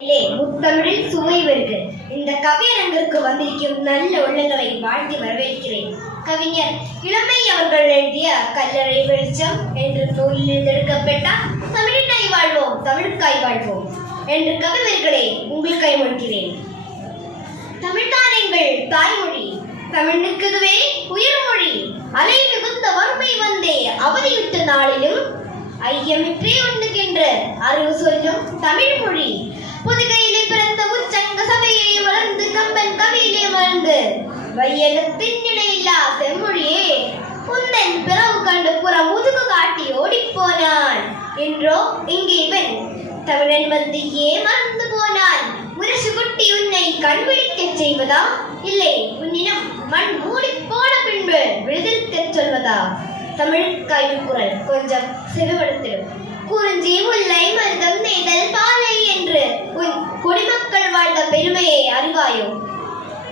முத்தமிழில் சுவை வருக. இந்த கவியரங்கிற்கு வந்திருக்கும் நல்ல உள்ளங்களை வாழ்த்தி வரவேற்கிறேன். கவிஞர் இளமை அவர்கள் எழுதிய கல்லறை வெளிச்சம் என்ற நூலில் எடுக்கப்பட்ட தமிழினாய் வாழ்வோம் தமிழுக்காய் வாழ்வோம் என்ற கவிவரிகளை உங்கள் கைமொழிகிறேன். தமிழ்தான் எங்கள் தாய்மொழி, தமிழுக்குதுவே உயர்மொழி. அலை மிகுந்த வறுமை வந்தே அவதியுட்ட நாளிலும் ஐயமின்றே உண்டுகின்ற அறிவு சொல்லும் தமிழ் மொழி. புதுகையிலே பிறந்த உச்சங்க சபையிலே வளர்ந்து கம்பன் கவியிலே வளர்ந்து வையகத்தின் நிலையில்லா செம்மொழியே உந்தன் பிறவு கண்டு புறம் முதுகு காட்டி ஓடிப்போனான். என்றோ இங்கே இவன் தமிழன் வந்து ஏமாந்து போனான். முரசு குட்டி உன்னை கண்விழிக்கச் செய்வதா, இல்லை உன்னினம் மண் மூடி போன பின்பு விழுதிருக்கச் சொல்வதா? தமிழ் கல்வி குரல் கொஞ்சம் செவிமடுத்திடும். குறிஞ்சி முல்லை மருதம் நெய்தல் பாலை என்று உன் குடிமக்கள் வாழ்ந்த பெருமையை அறிவாயோ?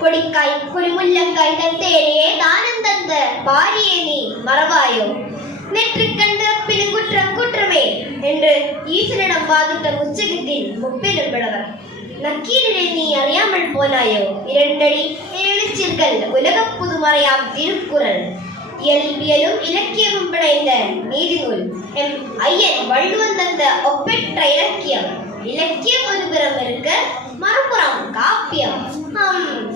கொடிக்காய் குடிமுள்ளங்காய் தன் தேரையே தானம் தந்த பாரியே நீ மறவாயோ? நெற்று கண்டு பின் குற்றம் குற்றமே என்று ஈசனிடம் வாதிட்ட முச்சகத்தின் முப்பெரும் விடவர். நக்கீரனை நீ அறியாமல் போனாயோ? இரண்டடி எழுச்சிர்கள் உலக புதுமறையாம் திருக்குறள். இயல்பியலும் இலக்கியமும் பிணைந்த நீதி நூல் எம் ஐயன் வள்ளுவன் தந்த ஒப்பற்ற இலக்கியம். இலக்கியம் ஒரு புறம் இருக்க மறுபுறம் காப்பியம்.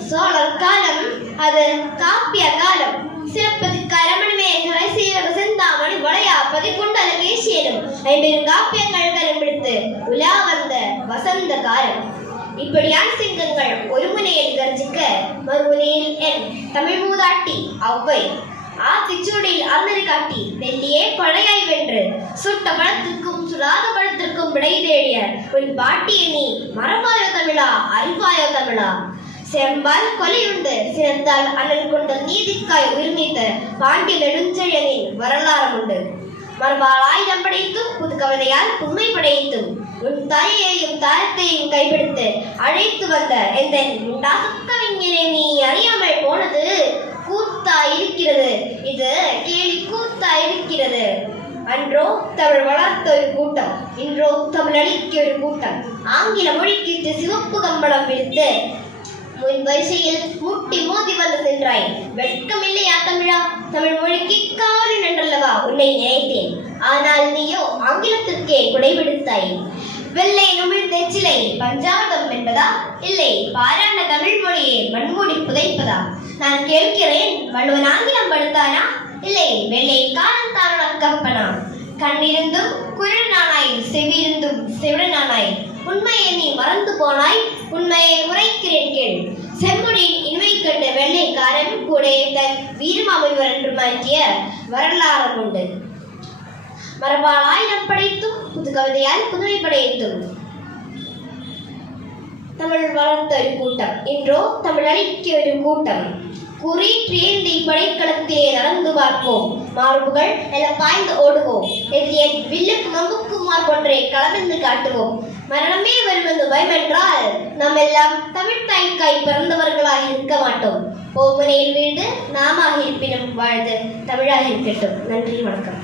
சோழர் காலம் அது காப்பிய காலம். சிறப்பதிக்கு அரமணிமேகலை சீரக செந்தாமணி வளையாப்பதி குண்டல கேசியனும் ஐம்பெரும் காப்பியங்கள் கரும்பிடித்து உலா வந்த வசந்த காலம். இப்படியான சிங்கங்கள் ஒரு முனையில் கர்ஜிக்க மறுமுனையில் என் தமிழ் மூதாட்டி ஔவை ஆத்திச்சூடியில் அருணரை காட்டி வெள்ளியே கொடையாய் வென்று சுட்ட பழத்திற்கும் சுடாத பழத்திற்கும் விடை தேடிய உன் பாட்டிய நீ மறவாயோ தமிழா, அறிவாயோ தமிழா? செம்பால் கொலையுண்டு சிறந்தால் அனல் கொண்ட நீதிக்காய் உயிர்நீத்த பாண்டிய நெடுஞ்செழியனின் வரலாறு உண்டு. மறுபால் ஆயுதம் படைத்தும் புது கவிதையால் புதுமை படைத்தும் உன் தாயையும் தாரத்தையும் கைப்பிடித்து அழைத்து வந்த எந்த கவிஞரை நீ அறியாமல் போனது கூத்தா இருக்கிறது. இது கேலி கூத்தா இருக்கிறது. அன்றோ தமிழ் வளர்த்த ஒரு கூட்டம், இன்றோ தமிழ் அழிக்க ஒரு கூட்டம். ஆங்கில மொழிக்கு சிவப்பு கம்பளம் விடுத்து முன் வரிசையில் முட்டி மோதி வந்து சென்றாய். வெட்கம் இல்லையா தமிழா? தமிழ் மொழிக்கு காவலி நன்றல்லவா உன்னை நினைத்தேன். ஆனால் நீயோ ஆங்கிலத்திற்கே குடைபிடித்தாய். வெள்ளை நுமிழ் தெச்சிலை பஞ்சாபம் என்பதா, இல்லை பாரான தமிழ் மொழியை மண்மூடி புதைப்பதா? நான் கேட்கிறேன், வள்ளுவன் ஆங்கிலம் படுத்தானா, இல்லை வெள்ளை காலம் தான் கப்பனா? கண்ணிருந்தும் குரநானாய் செவியிருந்தும் செவிடனானாய். உண்மையை நீ மறந்து போனாய், உண்மையை உரைக்கிறேன் கேள். செம்மொழியின் இனிமை கண்ட வெள்ளைக்காரன் கூட தன் வீரமாமைவர் என்று மாற்றிய வரலாறு உண்டு. மரபால் ஆயுதம் படைத்தும் புது கவிதையால் புதுமை படைத்தும் தமிழ் வளர்த்த ஒரு கூட்டம், இன்றோ தமிழ் அழிக்க ஒரு கூட்டம். குறி படைக்களத்திலே நடந்து பார்ப்போம், மார்புகள் எல்லாம் பாய்ந்து ஓடுவோம். எதிரியை வில்லுக்கு மம்புக்கும் மார்பொன்றை களமென்று காட்டுவோம். மரணமே வருவது பயமென்றால் நாம் எல்லாம் தமிழ் தாய்க்காய் பிறந்தவர்களாக இருக்க மாட்டோம். ஓமுனையில் வீழ்ந்து நாமாக இருப்பினும் வாழ்ந்து தமிழாக இருக்கட்டும். நன்றி, வணக்கம்.